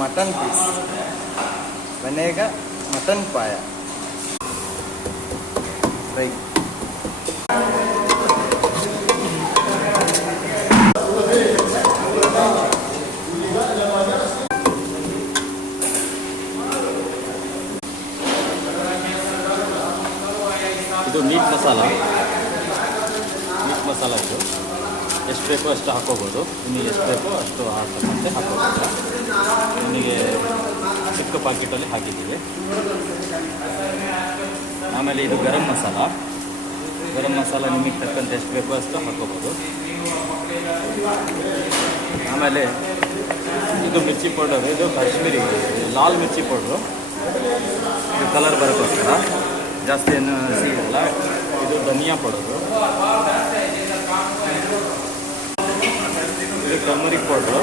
Mutton piece, ಮನೆಗ mutton ಪಾಯ fry. ಇದು ಮೀಟ್ ಮಸಾಲ ಇದು ಎಷ್ಟು ಬೇಕೋ ಅಷ್ಟು ಹಾಕೋಬೋದು. ನಿಮಗೆ ಎಷ್ಟು ಬೇಕೋ ಅಷ್ಟು ಹಾಕಂತೆ ಹಾಕೋಬೋದು. ನಿಮಗೆ ಚಿಕ್ಕ ಪಾಕೆಟಲ್ಲಿ ಹಾಕಿದ್ದೀವಿ. ಆಮೇಲೆ ಇದು ಗರಂ ಮಸಾಲ ನಿಮಗೆ ತಕ್ಕಂತೆ ಎಷ್ಟು ಬೇಕೋ ಅಷ್ಟು ಹಾಕೋಬೋದು. ಆಮೇಲೆ ಇದು ಮಿರ್ಚಿ ಪೌಡರ್, ಇದು ಕಾಶ್ಮೀರಿ ಲಾಲ್ ಮಿರ್ಚಿ ಪೌಡ್ರು. ಇದು ಕಲರ್ ಬರೋಕ್ಕೋಸ್ಕರ, ಜಾಸ್ತಿ ಏನು ಸಿಗಲ್ಲ. ಇದು ಧನಿಯಾ ಪೌಡರು, ಇದು ಟರ್ಮರಿಕ್ ಪೌಡ್ರು.